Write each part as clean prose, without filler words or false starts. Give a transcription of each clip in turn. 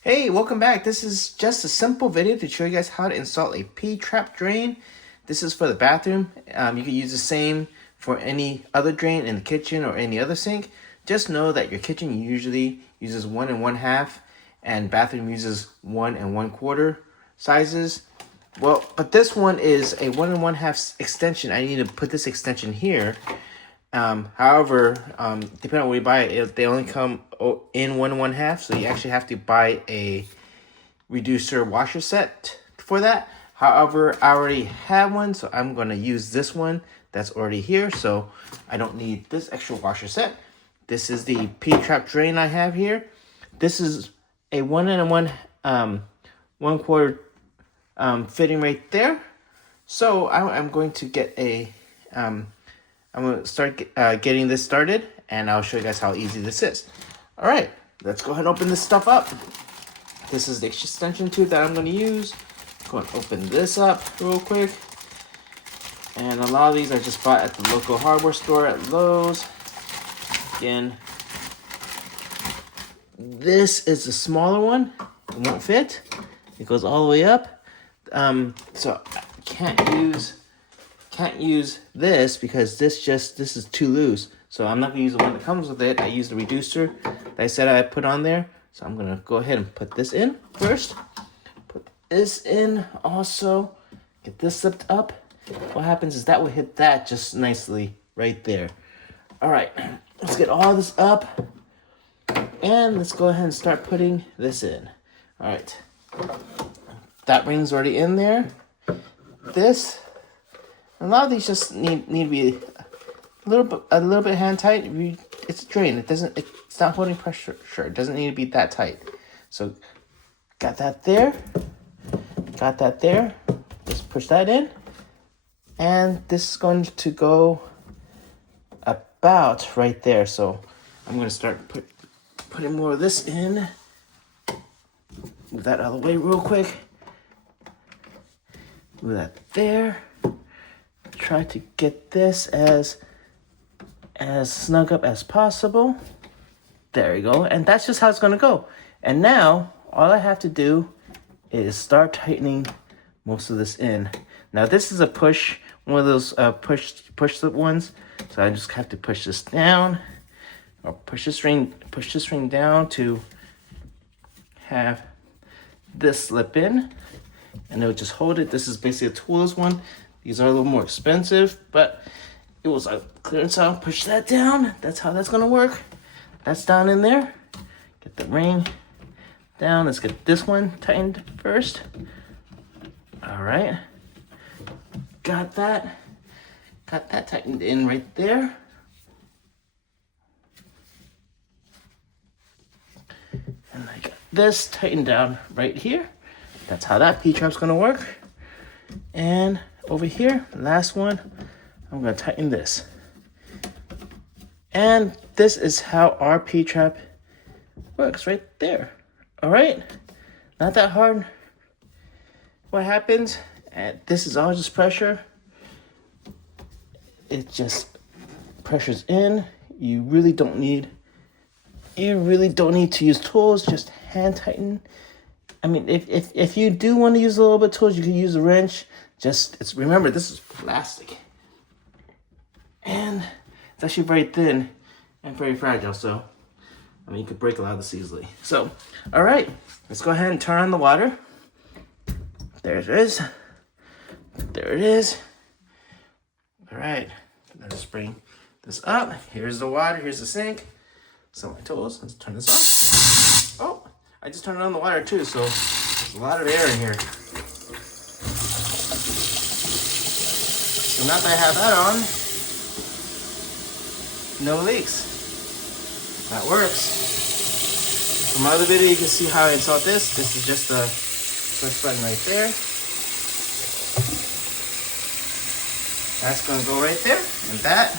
Hey, welcome back. This is just a simple video to show you guys how to install a P-trap drain. This is for the bathroom. You can use the same for any other drain in the kitchen or any other sink. Just know that your kitchen usually uses 1 1/2 and bathroom uses 1 1/4 sizes. Well, but this one is a 1 1/2 extension. I need to put this extension here. However, depending on where you buy it, they only come in 1 1/2, so you actually have to buy a reducer washer set for that. However, I already have one, so I'm going to use this one that's already here, so I don't need this extra washer set. This is the P-trap drain I have here. This is a 1 1/4 fitting right there. So I'm going to get a I'm going to start getting this started, and I'll show you guys how easy this is. All right, let's go ahead and open this stuff up. This is the extension tube that I'm going to use. I'm going to open this up real quick. And a lot of these I just bought at the local hardware store at Lowe's. Again, this is the smaller one. It won't fit. It goes all the way up. So I can't use this because this is too loose. So I'm not gonna use the one that comes with it. I use the reducer that I said I put on there. So I'm gonna go ahead and put this in first. Put this in also. Get this slipped up. What happens is that will hit that just nicely right there. All right, let's get all this up. And let's go ahead and start putting this in. All right, that ring's already in there. A lot of these just need to be a little bit hand tight. It's a drain. It's not holding pressure. Sure, it doesn't need to be that tight. So, got that there. Just push that in, and this is going to go about right there. So, I'm going to start putting more of this in. Move that out of the way real quick. Move that there. Try to get this as snug up as possible. There we go. And that's just how it's going to go. And now, all I have to do is start tightening most of this in. Now, this is a push, one of those push slip ones. So I just have to push this down, or push this ring down to have this slip in. And it'll just hold it. This is basically a toolless one. These are a little more expensive, but it was a clearance out. Push that down. That's how that's gonna work. That's down in there. Get the ring down. Let's get this one tightened first. All right. Got that tightened in right there. And I got this tightened down right here. That's how that P-trap's gonna work. And over here, last one, I'm gonna tighten this. And this is how our P-trap works right there. All right, not that hard. What happens, and this is all just pressure. It just pressures in. You really don't need to use tools, just hand tighten. I mean, if you do want to use a little bit of tools, you can use a wrench. Remember, this is plastic. And it's actually very thin and very fragile, so, I mean, you could break a lot of this easily. So, all right, let's go ahead and turn on the water. There it is. All right, let's bring this up. Here's the water, here's the sink. Some of my tools, let's turn this off. Oh, I just turned on the water too, so there's a lot of air in here. So now that I have that on, no leaks. That works. From my other video, you can see how I installed this. This is just the push button right there. That's gonna go right there. And that,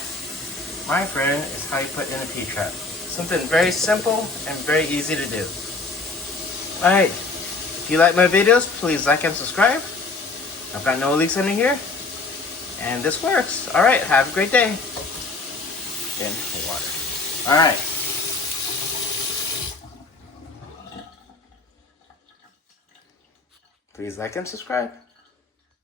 my friend, is how you put in a P-trap. Something very simple and very easy to do. All right, if you like my videos, please like and subscribe. I've got no leaks under here, and this works. All right, have a great day. In water. All right. Please like and subscribe.